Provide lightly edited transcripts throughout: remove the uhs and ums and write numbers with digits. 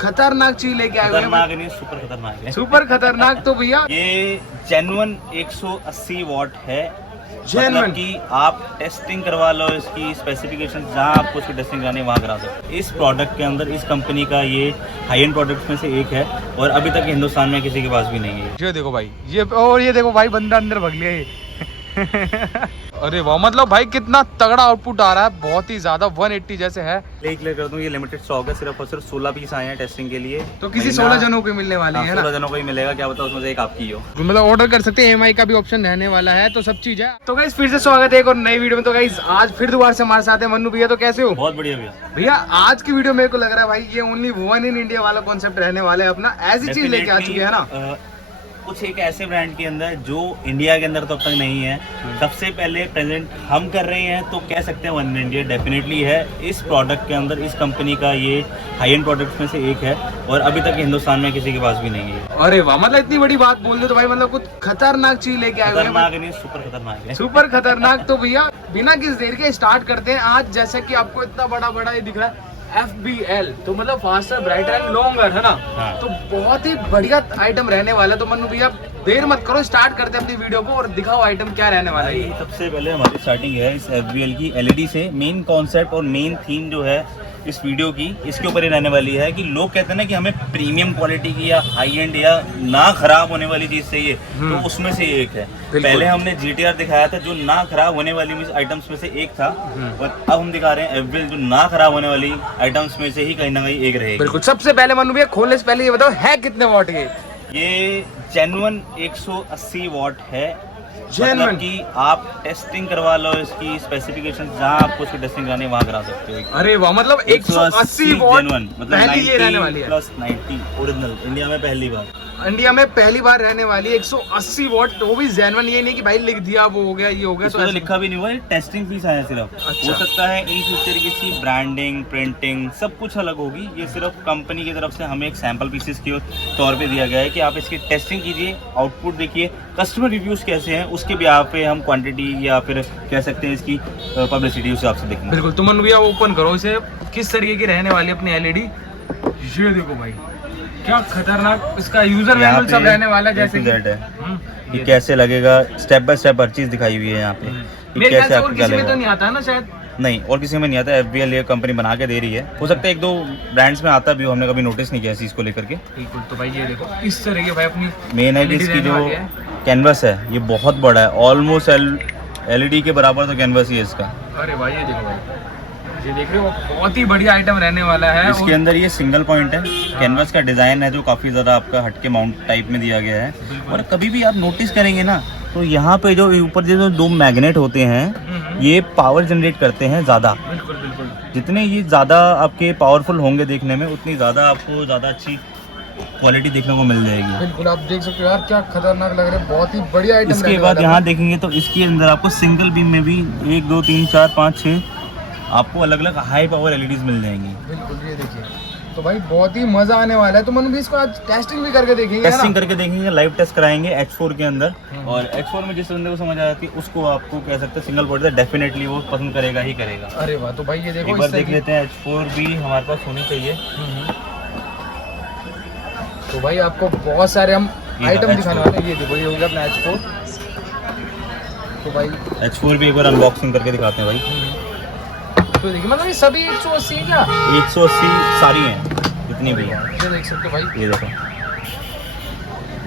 खतरनाक चीज लेके आए हुए खतरनाक नहीं, सुपर खतरनाक है। सुपर खतरनाक। तो भैया ये जेन्युइन 180 वॉट है। जेन्युइन मतलब कि आप टेस्टिंग करवा लो, इसकी स्पेसिफिकेशन जहाँ आपको उसकी टेस्टिंग करानी है वहाँ करा सकते हो। इस प्रोडक्ट के अंदर इस कंपनी का ये हाई एंड प्रोडक्ट्स में से एक है और अभी तक हिंदुस्तान में किसी के पास भी नहीं है। ये देखो भाई, ये देखो भाई, बंदा अंदर भग लिया ये। अरे वाह, मतलब भाई कितना तगड़ा आउटपुट आ रहा है, बहुत ही ज्यादा 180 जैसे है। क्लियर कर दूं, ये लिमिटेड स्टॉक है, सिर्फ और सिर्फ 16 पीस आए हैं टेस्टिंग के लिए। तो किसी 16 जनों को मिलने वाले हैं ना? 16 जनों को ही मिलेगा, क्या पता उसमें से एक आपकी हो। मतलब ऑर्डर कर सकते हैं, EMI का भी ऑप्शन रहने वाला है, तो सब चीज है। तो गाइस फिर से स्वागत है एक और नई वीडियो में। तो गाइस आज फिर दोबारा से हमारे साथ है मन्नू भैया। तो कैसे हो? बहुत बढ़िया भैया। भैया आज की वीडियो मेरे को लग रहा है भाई ये ओनली वन इन इंडिया वाला कॉन्सेप्ट रहने वाला है अपना, ऐसी चीज लेके आ चुके हैं ना कुछ एक ऐसे ब्रांड के अंदर जो इंडिया के अंदर तो अब तक नहीं है, सबसे पहले प्रेजेंट हम कर रहे हैं, तो कह सकते हैं वन इन इंडिया डेफिनेटली है। इस प्रोडक्ट के अंदर इस कंपनी का ये हाई एंड प्रोडक्ट्स में से एक है और अभी तक हिंदुस्तान में किसी के पास भी नहीं है। अरे वाह, मतलब इतनी बड़ी बात बोल दो तो भाई, मतलब कुछ खतरनाक चीज लेके आए हुए हैं। खतरनाक नहीं, सुपर खतरनाक है। सुपर खतरनाक। तो भैया बिना किस देर के स्टार्ट करते हैं आज। जैसे कि आपको इतना बड़ा बड़ा ये दिख रहा है FBL, तो मतलब फास्टर ब्राइटर एंड लॉन्गर है ना। हाँ। तो बहुत ही बढ़िया आइटम रहने वाला है। तो मन्नू भैया देर मत करो, स्टार्ट करते हैं अपनी वीडियो को और दिखाओ आइटम क्या रहने वाला है। सबसे पहले हमारी स्टार्टिंग है इस FBL की LED से। मेन कॉन्सेप्ट और मेन थीम जो है इस वीडियो की इसके ऊपर ही रहने वाली है कि लोग कहते हैं ना कि हमें प्रीमियम क्वालिटी की या हाई एंड या ना खराब होने वाली चीज चाहिए, तो उसमें से एक है। पहले हमने GTR दिखाया था जो ना खराब होने वाली आइटम्स में से एक था, और अब हम दिखा रहे हैं FBL जो ना खराब होने वाली आइटम्स में से ही कहीं ना कहीं एक रहेगी। बिल्कुल। सबसे पहले मन्नू भैया खोलने से पहले ये बताओ है कितने वॉट के? ये जेन्युइन 180 वॉट है। जेन्युइन मतलब कि आप टेस्टिंग करवा लो, इसकी स्पेसिफिकेशन जहाँ आपको उसकी टेस्टिंग करानी है वहाँ करा सकते हो। अरे वाह, मतलब 180 वॉट मतलब पहली ये रहने वाली है। प्लस 90 ओरिजिनल इंडिया में पहली बार। इंडिया में पहली बार रहने वाली है 180 वॉट, तो वो भी जेन्युइन। ये नहीं कि भाई लिख दिया वो हो गया ये हो गया, तो लिखा भी नहीं हुआ, ये टेस्टिंग पीस आया सिर्फ। अच्छा। हो सकता है इन फ्यूचर की ब्रांडिंग प्रिंटिंग सब कुछ अलग होगी, ये सिर्फ कंपनी की तरफ से हमें एक सैंपल पीसेस के तौर पे दिया गया है कि आप इसकी टेस्टिंग कीजिए, आउटपुट देखिए, कस्टमर रिव्यूज कैसे हैं उसके भी आप पे हम क्वांटिटी या फिर कह सकते हैं इसकी पब्लिसिटी उस हिसाब से देखेंगे। बिल्कुल। तो मन्नू भैया ओपन करो इसे, किस तरीके की रहने वाली अपनी LED। ये देखो भाई क्या खतरनाक, इसका यूजर मैनुअल सब रहने वाला है जैसे कि कि कैसे लगेगा, स्टेप बाय स्टेप हर चीज दिखाई हुई है यहाँ पे कि मेरे ख्याल कैसे से और आपको किसी में तो लगेगा। नहीं आता है ना शायद? नहीं, और किसी में नहीं आता। FBL ये कंपनी बना के दे रही है, हो सकता है एक दो ब्रांड्स में आता भी हो, हमने कभी नोटिस नहीं किया इस चीज को लेकर के। बिल्कुल। तो भाई ये देखो इस तरह के भाई अपनी मेन है कि LED इसकी रहने जो वाली है। कैनवस है ये बहुत बड़ा है, ऑलमोस्ट LED के बराबर तो कैनवस ही है इसका। अरे भाई ये देखो भाई, ये देख रहे हो बहुत ही बढ़िया आइटम रहने वाला है। इसके अंदर ये सिंगल पॉइंट है, कैनवस का डिजाइन है जो काफी ज्यादा आपका हटके माउंट टाइप में दिया गया है। और कभी भी आप नोटिस करेंगे ना तो यहाँ पे जो ऊपर जो दो मैग्नेट होते हैं ये पावर जनरेट करते हैं ज्यादा। बिल्कुल बिल्कुल। जितने ये ज्यादा आपके पावरफुल होंगे देखने में, उतनी ज्यादा आपको ज्यादा अच्छी क्वालिटी देखने को मिल जाएगी। बिल्कुल। आप देख सकते हो यार क्या खतरनाक लग रहा है, बहुत ही बढ़िया आइटम। इसके बाद यहाँ देखेंगे तो इसके अंदर आपको सिंगल बीम में भी 1 2 3 4 5 6 आपको अलग अलग हाई पावर LEDs मिल जाएंगी। बिल्कुल। ये देखिए तो भाई बहुत ही मजा आने वाला है। तो मनु भी इसको आज टेस्टिंग भी करके देखेंगे, टेस्टिंग करके देखेंगे, लाइव टेस्ट कराएंगे H4 के अंदर। और H4 में जिस बंदे को समझ आ जाती है उसको आपको कह सकते हैं सिंगल बॉडी से डेफिनेटली वो पसंद करेगा ही करेगा। अरे वाह। तो भाई ये देखो एक बार देख लेते हैं, H4 भी हमारे पास होनी चाहिए। तो भाई आपको बहुत सारे हम आइटम दिखाने वाले हैं। ये देखो ये हो गया अपना H4। तो भाई H4 भी एक बार अनबॉक्सिंग करके दिखाते हैं भाई। तो देखिए मतलब ये सभी 180 है क्या? 180 सारी हैं जितनी भी हैं। ये देख सकते हो भाई, ये देखो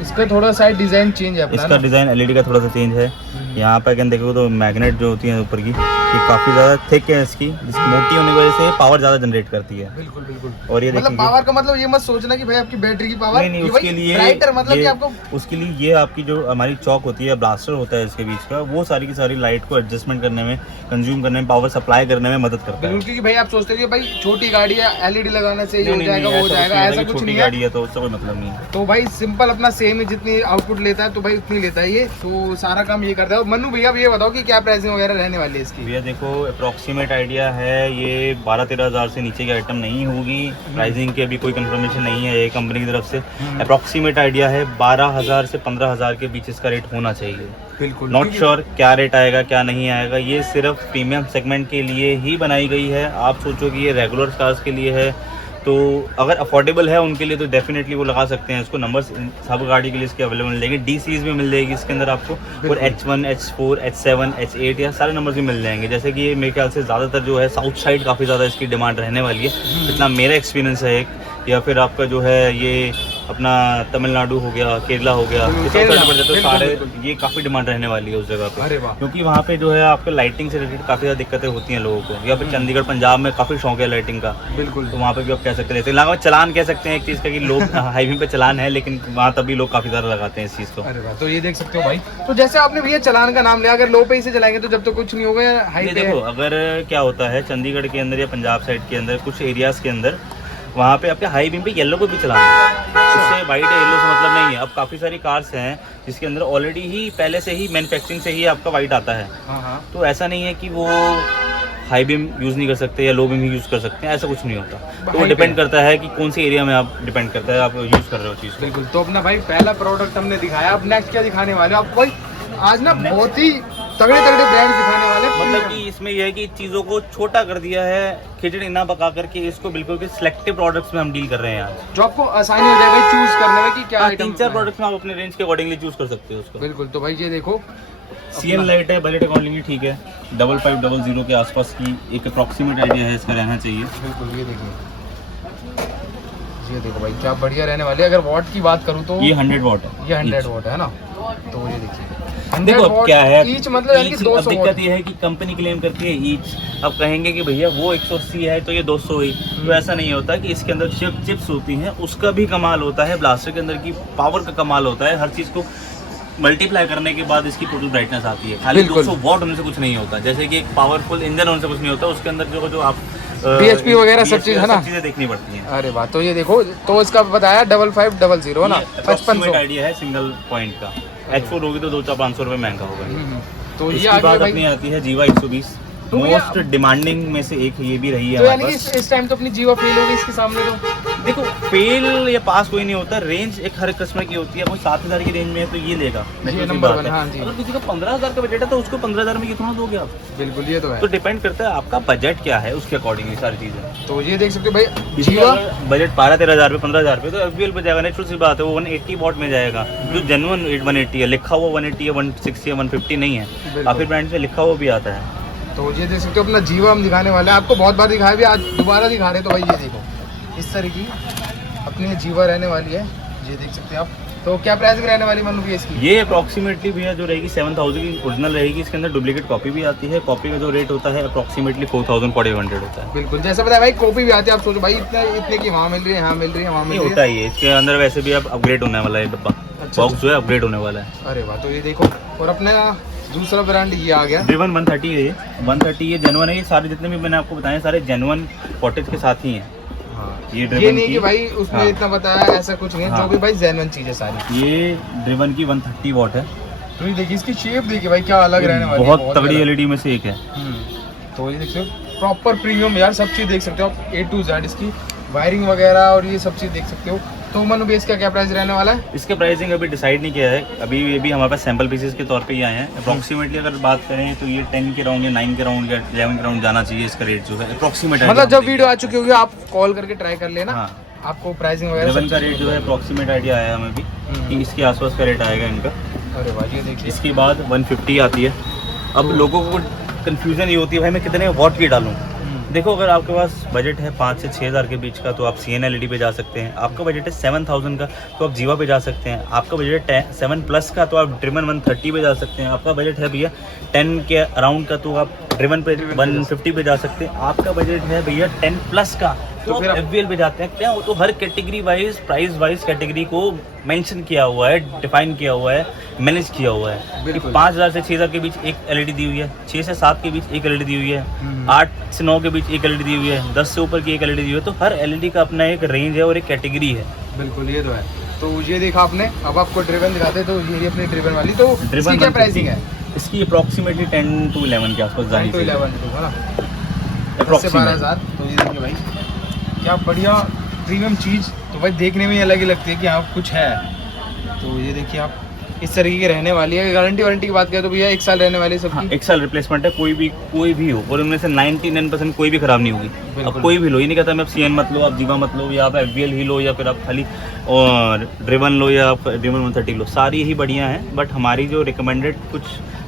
इसका थोड़ा सा डिजाइन चेंज है अपना इसका डिजाइन LED का थोड़ा सा चेंज है। यहाँ पे अगर देखो तो मैग्नेट जो होती है ऊपर की ये काफी ज्यादा थिक है, इसकी जिसकी मोटी होने की वजह से पावर ज्यादा जनरेट करती है। बिल्कुल बिल्कुल। और ये मतलब पावर का मतलब ये मत सोचना कि भाई आपकी बैटरी की पावर नहीं, उसके लिए ब्राइटर मतलब कि आपको उसके लिए ये आपकी जो हमारी चौक होती है, ब्लास्टर होता है इसके बीच का, वो सारी की सारी लाइट को एडजस्टमेंट करने में, कंज्यूम करने में, पावर सप्लाई करने में मदद करता है। क्योंकि भाई आप सोचते हो कि भाई छोटी गाड़ी है LED लगाने से ये हो जाएगा वो हो जाएगा, ऐसा कुछ नहीं है। गाड़ी है तो उसका कोई मतलब नहीं है। तो भाई सिंपल अपना सेम ही जितनी आउटपुट लेता है तो भाई उतनी लेता है ये, तो सारा काम ये करता है। मन्नू भैया ये बताओ कि क्या प्राइसिंग वगैरह रहने वाली है इसकी? भैया देखो अप्रोक्सीमेट आइडिया है ये 12-13 हज़ार से नीचे की आइटम नहीं होगी। प्राइसिंग की अभी कोई कंफर्मेशन नहीं है ये कंपनी की तरफ से। अप्रोक्सीमेट आइडिया है 12,000 से 15,000 के बीच इसका रेट होना चाहिए। बिल्कुल। नॉट श्योर क्या रेट आएगा क्या नहीं आएगा, ये सिर्फ प्रीमियम सेगमेंट के लिए ही बनाई गई है। आप सोचो कि ये रेगुलर कार्स के लिए है तो अगर अफोर्डेबल है उनके लिए तो डेफिनेटली वो लगा सकते हैं इसको। नंबर्स सब गाड़ी के लिए इसके अवेलेबल मिल जाएंगे, डी सीरीज में मिल जाएगी इसके अंदर आपको, और H1, H4, H7, H8 या सारे नंबर्स भी मिल जाएंगे। जैसे कि मेरे ख्याल से ज़्यादातर जो है साउथ साइड काफ़ी ज़्यादा इसकी डिमांड रहने वाली है, इतना मेरा एक्सपीरियंस है एक। या फिर आपका जो है ये अपना तमिलनाडु हो गया, केरला हो गया, तो सारे ये काफ़ी डिमांड रहने वाली है उस जगह पे, क्योंकि वहाँ पे जो है आपको लाइटिंग से रिलेटेड काफ़ी ज़्यादा दिक्कतें होती हैं लोगों को। या फिर चंडीगढ़ पंजाब में काफ़ी शौक है लाइटिंग का, बिल्कुल, तो वहाँ पे भी आप कह सकते हैं। इलाका में चलान कह सकते हैं एक चीज़ का कि लोग हाईवे पे चलान है, लेकिन वहाँ तभी लोग काफ़ी ज़्यादा लगाते हैं इस चीज़ को। अरे वाह, तो ये देख सकते हो भाई। तो जैसे आपने भैया चलान का नाम लिया, अगर लो पे से चलाएंगे तो जब तो कुछ नहीं होगा, हाई पे देखो अगर क्या होता है चंडीगढ़ के अंदर या पंजाब साइड के अंदर कुछ एरियाज़ के अंदर वहाँ पे आपके हाई बीम पे येलो को भी चलाना है, उससे वाइट या येलो से मतलब नहीं है। अब काफ़ी सारी कार्स हैं जिसके अंदर ऑलरेडी ही पहले से ही मैन्युफैक्चरिंग से ही आपका वाइट आता है, तो ऐसा नहीं है कि वो हाई बीम यूज़ नहीं कर सकते या लो बीम ही यूज़ कर सकते हैं, ऐसा कुछ नहीं होता। तो वो डिपेंड करता है कि कौन सी एरिया में आप डिपेंड करता है आप यूज़ कर रहे हो चीज़। बिल्कुल, तो अपना भाई पहला प्रोडक्ट हमने दिखाया, अब नेक्स्ट क्या दिखाने वाले हो आप भाई? आज ना बहुत ही तगड़े तगड़े ब्रांड दिखाने वाले, मतलब कि इसमें यह है कि चीज़ों को छोटा कर दिया है, खिचड़ी ना पका करके इसको बिल्कुल के सिलेक्टिव प्रोडक्ट्स में हम डील कर रहे हैं आज, जो आपको आसानी हो जाए भाई चूज करने में कि क्या आइटम। 3-4 प्रोडक्ट्स में आप अपने रेंज के अकॉर्डिंगली चूज कर सकते हो उसको। बिल्कुल, तो भाई ये देखो CN लाइट है, बजट अकॉर्डिंगली ठीक है, 5500 के आसपास की एक अप्रॉक्सीमेट आइडिया है इसका रहना चाहिए। बिल्कुल, ये देखिए, ये देखो भाई क्या बढ़िया रहने वाली है। अगर वॉट की बात करूँ तो ये 100 वॉट है, ये 100 वॉट है ना, तो ये देखिए देखो अब क्या है ईच, मतलब यानी कि 200 अब दिक्कत ये है कि कंपनी क्लेम करती है ईच, अब कहेंगे कि भैया वो 180 है तो ये 200 ही, तो ऐसा नहीं होता कि इसके अंदर चिप्स होती हैं उसका भी कमाल होता है, ब्लास्टर के अंदर की पावर का कमाल होता है, हर चीज़ को मल्टीप्लाई करने के बाद इसकी टोटल ब्राइटनेस आती है। खाली 200 वॉट होने से कुछ नहीं होता, जैसे कि एक पावरफुल इंजन होने से कुछ नहीं होता, उसके अंदर जो आप BHP वगैरह सब चीज़ है ना, चीज़ें देखनी पड़ती हैं। अरे वाह, तो ये देखो, तो इसका बताया 5500 ना, 5500 आइडिया है सिंगल पॉइंट का। H4 होगी तो 200-500 रुपये महंगा होगा। तो ये इसके बाद अपनी आती है जीवा 120, मोस्ट डिमांडिंग में से एक ये भी रही है। तो यानी कि इस टाइम तो अपनी जीवा फेल होगी इसके सामने। तो देखो फेल या पास कोई नहीं होता, रेंज एक हर कस्टमर की होती है। कोई 7000 की रेंज में है तो ये लेगा, ये नंबर 1। हाँ जी, अगर किसी का 15000 का बजट है तो उसको 15000 में कितना दोगे आप? बिल्कुल, ये तो है। तो डिपेंड करता है आपका बजट क्या है, उसके अकॉर्डिंगली सारी चीजें। तो ये देख सकते हो भाई, जीवा बजट 12-13 रुपये 15,000 रुपये तो FBL पे जाएगा, नेचुरल सी बात है, वो 180 वॉट में जाएगा, जो जेन्युइन 180 है, लिखा हुआ 180 है, 160 है, 150 नहीं है, काफी ब्रांड में लिखा हुआ भी आता है। तो ये देख सकते हो अपना जीवा हम दिखाने वाले हैं, आपको बहुत बार दिखाया भी, आज दोबारा दिखा रहे हैं। तो भाई ये देखो इस तरह की अपनी जीवा रहने वाली है, ये देख सकते हैं आप। तो क्या प्राइस रहने वाली मालूम है इसकी? ये अप्रॉक्सीमेटली भैया जो रहेगी 7000 की ओरिजिनल रहेगी, इसके अंदर डुप्लीकेट कॉपी भी आती है, कॉपी का जो रेट होता है अप्रॉक्सीमेटली 4500 होता है। बिल्कुल, जैसे बताया भाई कॉपी भी आती है, आप सोचो भाई इतने की वहाँ मिल रही है, यहाँ मिल रही है, वहाँ मिल रही है, होता ही है। इसके अंदर वैसे भी अब अपग्रेड होने वाला है, डब्बा बॉक्स जो है अपग्रेड होने वाला है। अरे वाह, तो ये देखो, और अपने दूसरा ब्रांड ये आ गया ड्रिवन 130 है, ये 130 ये जेन्युइन है, ये सारे जितने भी मैंने आपको बताए सारे जेन्युइन वॉटेज के साथ ही हैं। ये नहीं कि भाई उसने इतना बताया, ऐसा कुछ नहीं है, जो भी भाई जेन्युइन चीज है सारी। ये ड्रिवन की 130 वॉट है, तो ये देखिए इसकी शेप देखिए भाई क्या अलग रहने वाली है, बहुत तगड़ी LED में से एक है। तो ये देखिए प्रॉपर प्रीमियम यार, सब चीज देख सकते हो आप, A to Z, इसकी वायरिंग वगैरह और ये सब चीज देख सकते हो। तो मनु भी इसका क्या प्राइस रहने वाला है? इसके प्राइसिंग अभी डिसाइड नहीं किया है, अभी ये भी हमारे पास सैंपल पीसेस के तौर पे ही आए हैं। अप्रॉक्सीमेटली अगर बात करें तो ये 10 के राउंड या 9 के राउंड या 11 के राउंड जाना चाहिए इसका रेट जो है अप्रॉक्सीमेट। मतलब जब वीडियो आ चुकी होगी आप कॉल करके ट्राई कर लेना। हाँ। आपको प्राइसिंग वगैरह का रेट जो है अप्रॉक्सीमेट आइडिया आया हमें भी कि इसके आसपास का रेट आएगा इनका। अरे भाई ये देखिए, इसके बाद 150 आती है। अब लोगों को कन्फ्यूजन ये होती है भाई मैं कितने वॉट की डालूँ। देखो अगर आपके पास बजट है 5 से 6 हज़ार के बीच का तो आप CN LED पे जा सकते हैं। आपका बजट है 7000 का तो आप जीवा पे जा सकते हैं। आपका बजट है 7+ का तो आप ड्रिवन 130 पे जा सकते हैं। आपका बजट है भैया 10 के अराउंड का तो आप ड्रिवन पे 150 पे जा सकते हैं। आपका बजट है भैया 10+ का तो आप FBL पे जाते हैं। क्या तो हर category wise price wise category को मेंशन किया हुआ है, डिफाइन किया हुआ है, मैनेज किया हुआ है। 5000 से 6000 के बीच एक LED दी हुई है, 6 से 7 के बीच एक LED दी हुई है, 8 से 9 के बीच एक LED दी हुई है, 10 से ऊपर की एक LED दी हुई है। तो हर LED का अपना एक रेंज है और एक कैटेगरी है। बिल्कुल, ये तो है। तो ये देखा आपने, अब आपको ड्रिवन दिखाते हैं। तो ये अपनी ड्रिवन वाली, तो इसकी क्या प्राइसिंग है? इसकी अप्रॉक्सीमेटली 10 to 11 के आसपास जानी चाहिए। 11 है ना, 10 से 12000। तो ये देखिए भाई क्या बढ़िया प्रीमियम चीज़, तो भाई देखने में अलग ही लगती है कि हाँ कुछ है। तो ये देखिए आप इस तरीके की रहने वाली है। गारंटी वारंटी की बात करें तो भैया 1 साल रहने वाली है सबकी। हाँ, 1 साल रिप्लेसमेंट है, कोई भी हो, और उनमें से 99% कोई भी खराब नहीं होगी। बिल्कुल। अब कोई भी लो, ये नहीं कहता मैं आप CN मत लो, आप जीवा मत लो, या आप FBL ही लो, या फिर आप खाली और ड्रिवन लो, या आप ड्रिवन 130 लो, सारी ही बढ़िया हैं। बट हमारी जो रिकमेंडेड कुछ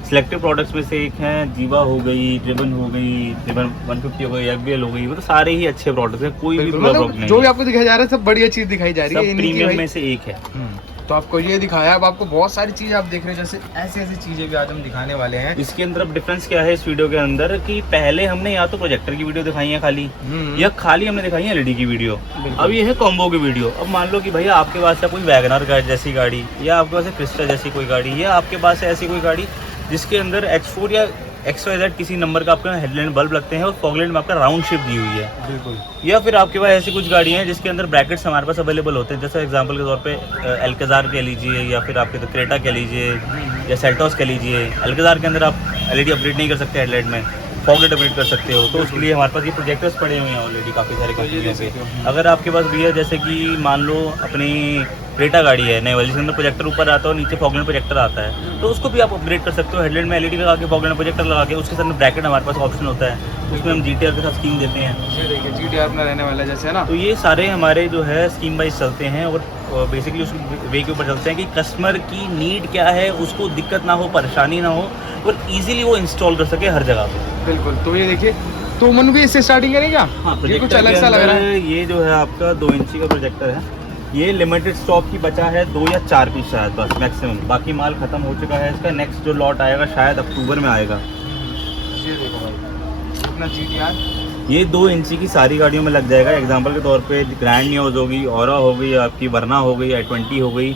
सिलेक्टिव प्रोडक्ट्स में से एक है जीवा हो गई, ड्रिवन हो गई, ड्रिवन 150 हो गई, FBL हो गई, मतलब सारे ही अच्छे प्रोडक्ट्स हैं, कोई भी बुरा प्रोडक्ट नहीं जो भी है। आपको दिखाया जा रहा है सब बढ़िया चीज दिखाई जा रही है, सब ये नहीं कि प्रीमियम भाई- में से एक है। तो आपको ये दिखाया, अब आपको बहुत सारी चीजें आप देख रहे हैं, जैसे ऐसी ऐसी चीजें भी आज हम दिखाने वाले हैं। इसके अंदर अब डिफरेंस क्या है इस वीडियो के अंदर, कि पहले हमने या तो प्रोजेक्टर की वीडियो दिखाई है खाली, या खाली हमने दिखाई है LED की वीडियो। अब ये है कॉम्बो की वीडियो। अब मान लो कि भैया आपके पास है कोई वैगनर जैसी गाड़ी, या आपके पास है क्रिस्टा जैसी कोई गाड़ी, या आपके पास है ऐसी कोई गाड़ी जिसके अंदर H4 या XYZ किसी नंबर का आपका हेडलाइट बल्ब लगते हैं और फॉगलाइट में आपका राउंड शेप दी हुई है। बिल्कुल। या फिर आपके पास ऐसी कुछ गाड़ियाँ हैं जिसके अंदर ब्रैकेट्स हमारे पास अवेलेबल होते हैं, जैसे एग्जांपल के तौर पे एल्केज़ार कह लीजिए, या फिर आपके तो क्रेटा कह लीजिए, या सेल्टोस कह लीजिए। एल्केज़ार के अंदर आप LED अपग्रेड नहीं कर सकते हेडलाइट में, फॉगलाइट अपग्रेड कर सकते हो, तो उसके लिए हमारे पास ये प्रोजेक्टर्स पड़े हुए हैं ऑलरेडी काफ़ी सारे कंपनियों के। अगर आपके पास भी है, जैसे कि मान लो अपनी क्रेटा गाड़ी है नई वाली, जिसके अंदर प्रोजेक्टर ऊपर आता है और नीचे फॉगलाइट प्रोजेक्टर आता है, तो उसको भी आप अपग्रेड कर सकते हो हेडलाइट में LED लगा के, फॉगलाइट प्रोजेक्टर लगा के, उसके साथ में ब्रैकेट हमारे पास ऑप्शन होता है, उसमें हम GTR के साथ स्कीम देते हैं। ये देखिए GTR अपना रहने वाला है जैसे है ना। तो ये सारे हमारे जो है स्कीम वाइज चलते हैं, और बेसिकली उस वे के ऊपर चलते हैं कि कस्टमर की नीड क्या है, उसको दिक्कत ना हो, परेशानी ना हो, और इजीली वो इंस्टॉल कर सके हर जगह पे। बिल्कुल। तो ये देखिए, तो मन भी इससे स्टार्टिंग करेगा। हाँ, ये कुछ अलग सा लग रहा है। ये जो है आपका 2 इंची का प्रोजेक्टर है, ये लिमिटेड स्टॉक की बचा है 2 या 4 पीस शायद बस मैक्सिमम, बाकी माल खत्म हो चुका है इसका। नेक्स्ट जो लॉट आएगा शायद अक्टूबर में आएगा। ये देखो भाई अपना GTR, ये 2 इंची की सारी गाड़ियों में लग जाएगा। एग्जांपल के तौर पे ग्रैंड न्यूज़ हो गई, ऑरा हो गई, आपकी वरना हो गई, i20 हो गई,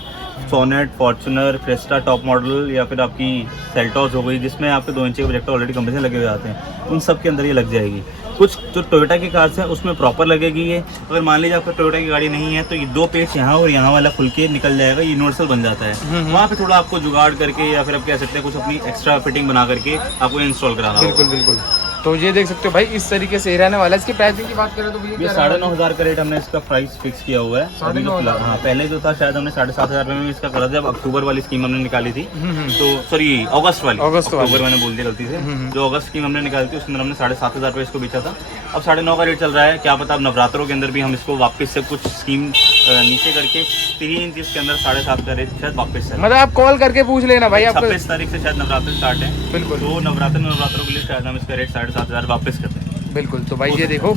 Sonet, Fortuner, Crysta top model, या फिर आपकी सेल्टोस हो गई, जिसमें आपके 2 इंची के प्रोजेक्टर ऑलरेडी कंपनी से लगे हुए आते हैं, उन सब के अंदर ये लग जाएगी। कुछ जो टोयोटा की कार्स हैं उसमें प्रॉपर लगेगी ये। अगर मान लीजिए आपका टोयोटा की गाड़ी नहीं है तो ये 2 पेच यहाँ और यहाँ वाला खुल के निकल जाएगा, ये यूनिवर्सल बन जाता है। वहाँ पे थोड़ा आपको जुगाड़ करके, या फिर आप कह सकते हैं कुछ अपनी एक्स्ट्रा फिटिंग बना करके आपको इंस्टॉल कराना होगा। बिल्कुल बिल्कुल। तो ये देख सकते हो भाई, इस तरीके से रहने वाला है। इसकी प्राइसिंग की बात करें तो भैया ये 9,500 का रेट हमने इसका प्राइस फिक्स किया हुआ है। अभी जो 9,500 हाँ, पहले जो था शायद हमने 7,500 रुपये में इसका करा था। जब अक्टूबर वाली स्कीम हमने निकाली थी, तो सॉरी अगस्त वाली, अक्टूबर मैंने बोल दिया गलती से, जो अगस्त स्कीम हमने निकाली थी उसके अंदर हमने 7,500 रुपये इसको बेचा था। अब 9,500 का रेट चल रहा है। क्या पता अब नवरात्रों के अंदर भी हम इसको वापस से कुछ स्कीम नीचे करके 3 इंच के अंदर 7,500 का रेट शायद वापस से, मतलब आप कॉल करके पूछ लेना भाई आपको। 26 तारीख से शायद नवरात्र स्टार्ट है। बिल्कुल। तो नवरात्रों के लिए शायद हम इसका रेट 7,500 वापस करते हैं। बिल्कुल। तो भाई ये देखो,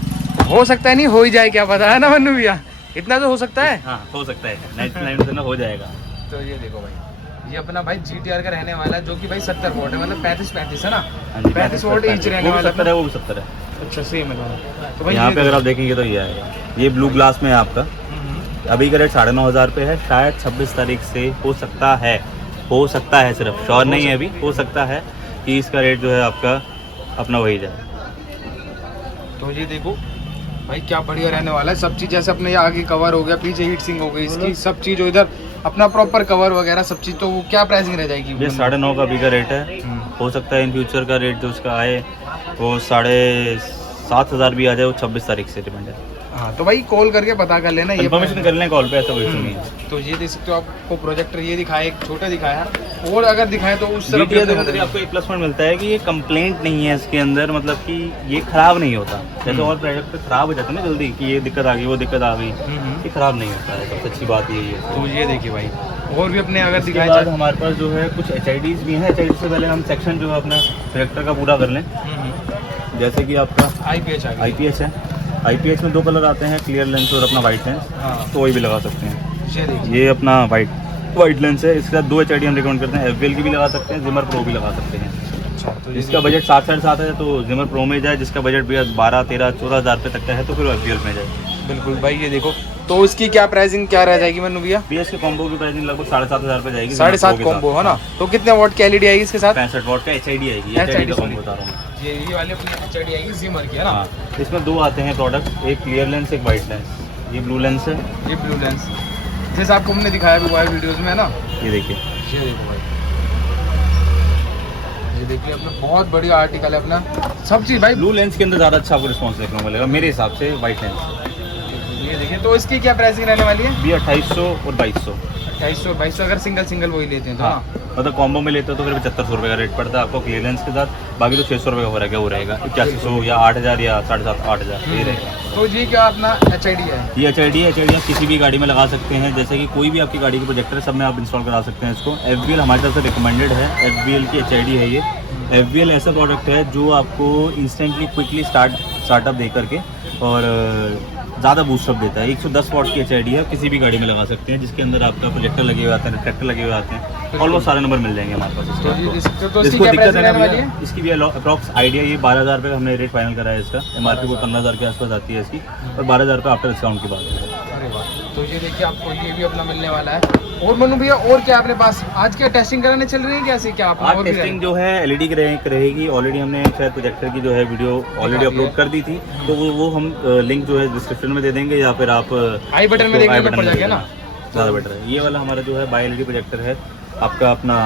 हो सकता है नहीं हो ही जाए, क्या पता है ना मन्नू भैया, इतना तो हो सकता है। हाँ, हो सकता है, 99% हो जाएगा। तो ये देखो भाई, ये अपना भाई GTR का रहने वाला है, जो कि भाई 70 वोट है, मतलब 35 है ना। हाँ जी, 35 वोट ईच रहने वाला 70 है, वो भी 70 है। अच्छा सेम है दोनों। तो भाई यहाँ पे अगर आप देखेंगे तो ये आएगा, ये ब्लू ग्लास में है आपका। अभी का रेट 9,500 रुपये है। शायद 26 तारीख से हो सकता है, सिर्फ श्योर नहीं है, अभी हो सकता है कि इसका रेट जो है आपका अपना वही जाए। तो ये देखो भाई क्या बढ़िया रहने वाला है सब चीज़। जैसे अपने ये आगे कवर हो गया, पीछे हीट सिंक हो गई इसकी, सब चीज़ इधर अपना प्रॉपर कवर वगैरह सब चीज़। तो वो क्या प्राइसिंग रह जाएगी? ये 9,500 का अभी का रेट है। हो सकता है इन फ्यूचर का रेट जो उसका आए वो 7,500 भी आ जाए, वो 26 तारीख से डिपेंड है। हाँ, तो भाई कॉल करके पता कर लेना, ये इन्फॉर्मेशन कर लें कॉल पे, ऐसा कोई इशू नहीं है। तो ये देख सकते हो, आपको प्रोजेक्टर ये दिखाया, एक छोटा दिखाया, और अगर दिखाए तो उस तरफ GTR के अंदर आपको एक प्लस पॉइंट मिलता है कि ये कंप्लेंट नहीं है इसके अंदर, मतलब कि ये खराब नहीं होता। जैसे और प्रोडक्ट पे खराब हो जाता है ना जल्दी, कि ये दिक्कत आ गई, वो दिक्कत आ गई, ये खराब नहीं होता है। सबसे अच्छी बात यही है। तो ये देखिए भाई, और भी अपने अगर इसके दिखाए बाद हमारे पास जो है कुछ HIDs भी हैं। HID से पहले हम सेक्शन जो है अपना प्रोजेक्टर का पूरा कर लें। जैसे कि आपका IPH है। IPH में 2 कलर आते हैं, क्लियर लेंस और अपना वाइट लेंस। तो कोई भी लगा सकते हैं। ये अपना वाइट लेंस है। इसके साथ 2 HID हम रिकमेंड करते हैं। FBL की भी लगा सकते हैं, जिमर प्रो भी लगा सकते हैं। अच्छा, तो जिसका बजट 7,500 है तो जिमर प्रो में जाए, जिसका बजट भी 12, 13, 14,000 रुपये तक का है तो फिर FBL में जाए। बिल्कुल भाई, ये देखो तो इसकी क्या प्राइसिंग क्या रह जाएगी मन्नू भैया? BS के कॉम्बो की प्राइसिंग लगभग 7,500 रुपये जाएगी। 7.5 कॉम्बो है ना। तो कितने वॉट की LED आएगी इसके साथ? 65 वॉट का HID आएगी। HID का कॉम्बो बता रहा हूँ। ये वाली अपनी HID आएगी जिमर की है ना। हाँ, इसमें 2 आते हैं प्रोडक्ट, एक क्लियर लेंस, एक वाइट लेंस। ये ब्लू लेंस है। ये ब्लू लेंस जैसे आपको हमने दिखाया भी हुआ है वीडियोस में है ना। ये देखिए, ये देखो भाई, ये देखिए अपना बहुत बढ़िया आर्टिकल है अपना, सब चीज़ भाई। ब्लू लेंस के अंदर ज़्यादा अच्छा आपको रिस्पॉन्स देखने को मिलेगा मेरे हिसाब से वाइट लेंस। ये देखिए, तो इसकी क्या प्राइसिंग रहने वाली है? भी 2,800 और 2,200। 2200 अगर सिंगल वही लेते हैं तो हाँ, मतलब कॉम्बो में लेते हो तो फिर 7500 रुपये का रेट पड़ता है आपको क्लियरेंस के साथ। बाकी तो 600 रुपये का फर्क है, वो रहेगा 8100 या 8000 या 7,500 8,000 ये रहेगा। तो ये क्या अपना HID है? ये HID आप किसी भी गाड़ी में लगा सकते हैं, जैसे कि कोई भी आपकी गाड़ी की प्रोजेक्टर है सब में आप इंस्टॉल करा सकते हैं इसको। FBL हमारी तरफ से रिकमेंडेड है, FBL की HID है ये। FBL ऐसा प्रोडक्ट है जो आपको इंस्टेंटली क्विकली स्टार्टअप दे करके और ज़्यादा बूस्टअप देता है। 110 वॉट की HID है, किसी भी गाड़ी में लगा सकते हैं, जिसके अंदर आपका प्रोजेक्टर लगे हुए आते हैं, रिफ्लेक्टर लगे हुए आते हैं, ऑलमोस्ट सारे नंबर मिल जाएंगे हमारे पास इसके आपको। इसको दिक्कत है ना भैया, इसकी भी अप्रॉक्स आइडिया ये 12,000 रुपये हमने रेट फाइनल करा है इसका। MRP को 15,000 के आसपास आती है इसकी, और 12,000 रुपये आफ्टर डिस्काउंट की बात है। अरे वाह, तो ये देखिए आपको ये भी अपना मिलने वाला है। और मनु भैया और क्या अपने पास आज क्या टेस्टिंग कराने चल रही है कैसे क्या आप? आज टेस्टिंग जो है LED की रहेगी। ऑलरेडी हमने शायद प्रोजेक्टर की जो है वीडियो ऑलरेडी अपलोड कर दी थी, तो वो हम लिंक जो है डिस्क्रिप्शन में दे देंगे, या फिर आप आई बटन में देखने को पड़ जाएगा ना, ज़्यादा बेटर है। ये वाला हमारा जो है बाय LED प्रोजेक्टर है आपका अपना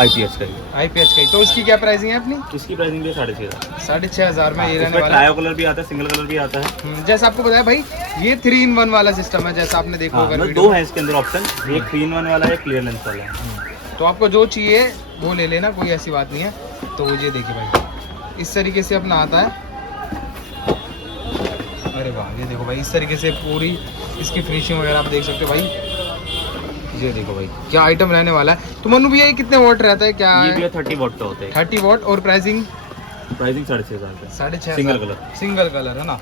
IPH का ही। IPH का ही। तो इसकी क्या प्राइसिंग है अपनी? इसकी प्राइसिंग भी 6,500 6,500 में ये रहने वाला है। ट्रायो कलर भी आता है, सिंगल कलर भी आता है। जैसा आपको बताया भाई, ये 3-in-1 वाला सिस्टम है, जैसा आपने देखा होगा। दो है इसके अंदर ऑप्शन, एक 3-in-1 वाला है, क्लियर लेंस वाला है। तो आपको जो चाहिए वो ले लेना, कोई ऐसी बात नहीं है। तो ये देखिए भाई, इस तरीके से अपना आता है। अरे वाह, ये देखो भाई, इस तरीके से पूरी इसकी फिनिशिंग वगैरह आप देख सकते हो भाई। ये देखो भाई क्या आइटम रहने वाला है। तो मनु भैया ये कितने वॉट रहता है क्या? ये भी 30 वॉट का होता है। 30 वॉट। और प्राइसिंग 6,500 6,500 सिंगल कलर है ना।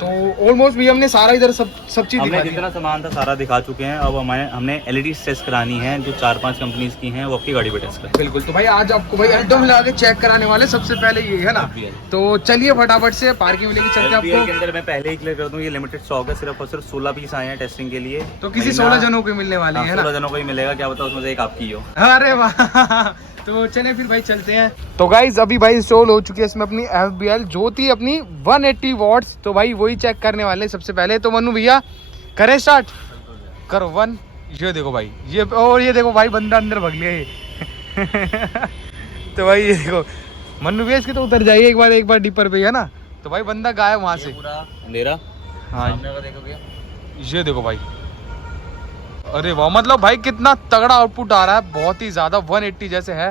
तो ऑलमोस्ट भी हमने सारा इधर सब चीज हमने जितना सामान था सारा दिखा चुके हैं। अब हमने LED टेस्ट करानी है, जो 4-5 कंपनीज की हैं, वो आपकी गाड़ी पे टेस्ट करें। बिल्कुल। तो भाई आज आपको भाई एकदम लगा के चेक कराने वाले सबसे पहले ये है ना। तो चलिए फटाफट से पार्किंग में लेके चलते हैं आपको। के अंदर मैं पहले ही क्लियर कर दूं, ये लिमिटेड स्टॉक है, सिर्फ और सिर्फ 16 पीस आए हैं टेस्टिंग के लिए। तो किसी 16 जनों को मिलने वाले हैं ना। 16 जनों को ही मिलेगा, क्या पता उसमें से एक आपकी हो। अरे वाह। तो चले फिर भाई चलते हैं। तो गाइज अभी भाई इंस्टॉल हो चुकी है इसमें अपनी FBL ज्योति अपनी 180 वॉट्स। तो भाई वही चेक करने वाले सबसे पहले। तो मनु भैया करें स्टार्ट? करो 1। ये देखो भाई, ये और ये देखो भाई बंदा अंदर भग लिया ये। तो भाई ये देखो मनु भैया, इसके तो उतर जाइए एक बार डिपर पे, है ना। तो भाई बंदा गायब वहां से पूरा अंधेरा। हाँ देखोगे ये देखो भाई। अरे वाह, मतलब भाई कितना तगड़ा आउटपुट आ रहा है, बहुत ही ज्यादा 180 जैसे है।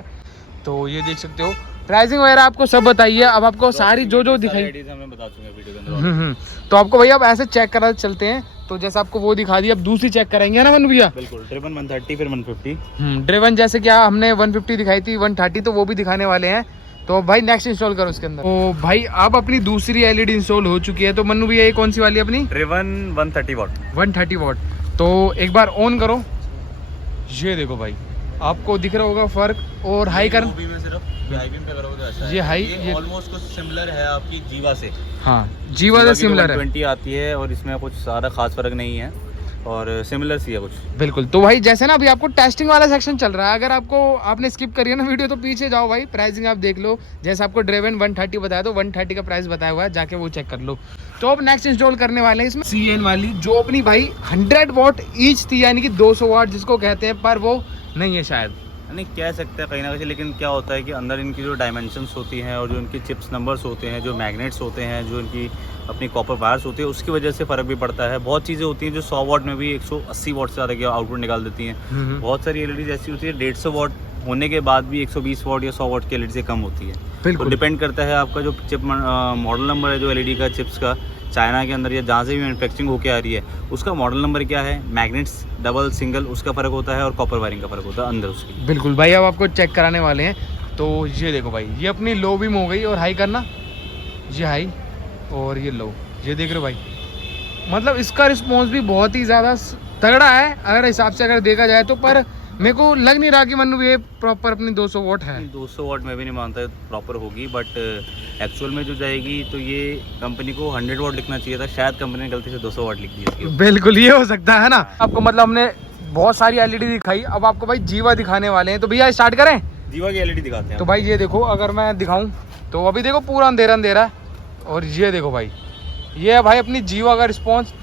तो ये देख सकते हो। प्राइसिंग वगैरह आपको सब बताइए। अब आपको सारी जो दिखाई हमें बता चुके वीडियो के अंदर। तो आपको भैया अब ऐसे चेक करा चलते हैं। तो जैसे आपको वो दिखा दी, अब दूसरी चेक कराएंगे ना मनु भैया। बिल्कुल, ड्रिवन 130 फिर 150। ड्रिवन जैसे क्या हमने 150 दिखाई थी, 130 तो वो भी दिखाने वाले हैं। तो भाई नेक्स्ट इंस्टॉल करो उसके अंदर। तो भाई अब अपनी दूसरी LED इंस्टॉल हो चुकी है। तो मनु भैया ये कौन सी वाली अपनी? Driven 130 what. 130 वॉट। तो एक बार ऑन करो। ये देखो भाई, आपको दिख रहा होगा फर्क। और हाई कर, हाई बीम पे करोगे तो ऐसा है। ये हाई, ये ऑलमोस्ट कुछ सिमिलर है आपकी जीवा से। हाँ जीवा से सिमिलर है। 120 आती है और इसमें कुछ सारा खास फर्क नहीं है, और सिमिलर सी है कुछ। बिल्कुल। तो भाई जैसे ना अभी आपको टेस्टिंग वाला सेक्शन चल रहा है, अगर आपने स्किप करी है ना वीडियो, तो पीछे जाओ भाई, प्राइसिंग आप देख लो। जैसे आपको ड्रेवन 130 बताया, तो 130 का प्राइस बताया हुआ है, जाके वो चेक कर लो। तो अब नेक्स्ट इंस्टॉल करने वाले हैं इसमें CN वाली, जो अपनी भाई 100 वॉट ईच थी, यानी कि 200 वाट जिसको कहते हैं, पर वो नहीं है शायद, नहीं कह सकते हैं कहीं ना कहीं। लेकिन क्या होता है कि अंदर इनकी जो डायमेंशंस होती हैं, और जो इनकी चिप्स नंबर्स होते हैं, जो मैग्नेट्स होते हैं, जो इनकी अपनी कॉपर वायर्स होती है, उसकी वजह से फ़र्क भी पड़ता है। बहुत चीज़ें होती हैं जो 100 वॉट में भी 180 वॉट से ज़्यादा की आउटपुट निकाल देती हैं। बहुत सारी LEDs ऐसी होती है 150 वॉट होने के बाद भी 120 वॉट या 100 वॉट की LED से कम होती है। बिल्कुल। तो डिपेंड करता है आपका जो चिप मॉडल नंबर है, जो LED का चिप्स का चाइना के अंदर या जहाँ से भी मैन्युफैक्चरिंग होकर आ रही है, उसका मॉडल नंबर क्या है, मैग्नेट्स डबल सिंगल उसका फ़र्क होता है, और कॉपर वायरिंग का फ़र्क होता है अंदर उसकी। बिल्कुल भाई, अब आपको चेक कराने वाले हैं। तो ये देखो भाई, ये अपनी लो बीम हो गई, और हाई करना, ये हाई और ये लो, ये देख रहे हो भाई। मतलब इसका रिस्पॉन्स भी बहुत ही ज़्यादा तगड़ा है अगर हिसाब से अगर देखा जाए तो। पर मेरे को लग नहीं रहा कि मनु ये प्रॉपर अपनी 200 वॉट है। 200 वॉट में भी नहीं मानता प्रॉपर होगी, बट एक्चुअल में जो जाएगी तो ये कंपनी को 100 वॉट लिखना चाहिए था, शायद कंपनी ने गलती से 200 वॉट लिख दी। बिल्कुल, ये हो सकता है ना। आपको मतलब हमने बहुत सारी LED दिखाई, अब आपको भाई जीवा दिखाने वाले हैं। तो भैया स्टार्ट करें? जीवा की LED दिखाते हैं। तो भाई ये देखो, अगर मैं दिखाऊं तो अभी देखो पूरा अंधेरा अंधेरा है, और ये देखो भाई, ये है भाई अपनी जीवा का रिस्पॉन्स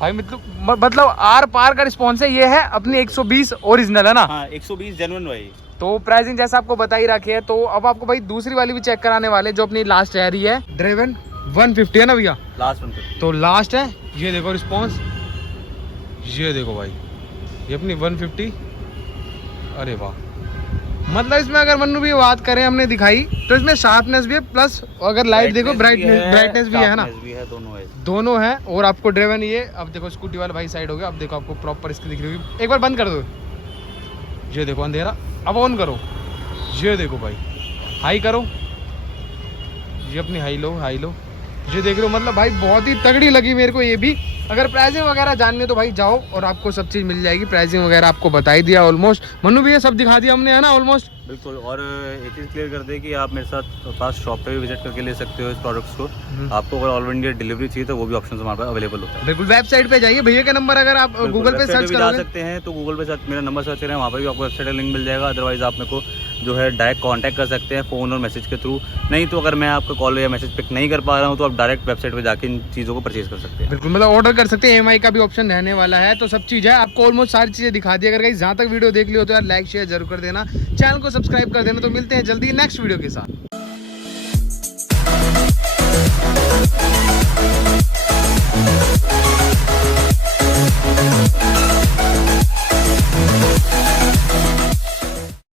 भाई। मतलब आर पार का रिस्पॉन्स है। ये है अपनी 120 ओरिजिनल, है ना। हाँ 120 जेन्युइन भाई। तो प्राइसिंग जैसा आपको बता ही रखी है। तो अब आपको भाई दूसरी वाली भी चेक कराने वाले, जो अपनी लास्ट है रही है ड्रेवन 150, है ना भैया? लास्ट 150। तो लास्ट है, ये देखो रिस्पॉन्स, ये देखो भाई, ये अपनी 150 अरे वाह, मतलब इसमें अगर मन्नू भी बात करें हमने दिखाई तो इसमें शार्पनेस भी है प्लस अगर लाइट देखो ब्राइटनेस भी है ना, दोनों है। और आपको ड्रेवन ये अब देखो स्कूटी वाला भाई साइड हो गया, अब देखो आपको प्रॉपर इसकी दिख रही होगी। एक बार बंद कर दो, ये देखो अंधेरा, अब ऑन करो, ये देखो भाई हाई करो, ये अपनी हाई लो, ये देख रहे हो, मतलब भाई बहुत ही तगड़ी लगी मेरे को ये भी। अगर प्राइसिंग वगैरह जाननी है तो भाई जाओ और आपको सब चीज़ मिल जाएगी। प्राइसिंग वगैरह आपको बता ही दिया ऑलमोस्ट, मन्नू भी ये सब दिखा दिया हमने, है ना ऑलमोस्ट। बिल्कुल। और एक चीज़ क्लियर कर दे कि आप मेरे साथ पास शॉप पे भी विजिट करके ले सकते हो इस प्रोडक्ट्स को। आपको अगर ऑल इंडिया डिलीवरी चाहिए तो वो भी ऑप्शन हमारे पास अवेलेबल होता है। बिल्कुल, वेबसाइट पे जाइए, भैया का नंबर अगर आप गूगल पे सर्च जा सकते हैं तो गूगल पे सर्च मेरा नंबर सर्च करें, वहाँ पर भी आपको वेबसाइट का लिंक मिल जाएगा। अदरवाइज आप मेरे को जो है डायरेक्ट कांटेक्ट कर सकते हैं फ़ोन और मैसेज के थ्रू। नहीं तो अगर मैं आपका कॉल या मैसेज पिक नहीं कर पा रहा हूँ तो आप डायरेक्ट वेबसाइट पे जाके इन चीज़ों को परचेज कर सकते हैं। बिल्कुल, मतलब ऑर्डर कर सकते हैं, EMI का भी ऑप्शन रहने वाला है। तो सब चीज़ है, आपको ऑलमोस्ट सारी चीज़ें दिखा दी। अगर कहीं जहाँ तक वीडियो देख ली हो तो यार लाइक शेयर जरूर कर देना, चैनल को सब्सक्राइब कर देना। तो मिलते हैं जल्दी नेक्स्ट वीडियो के साथ।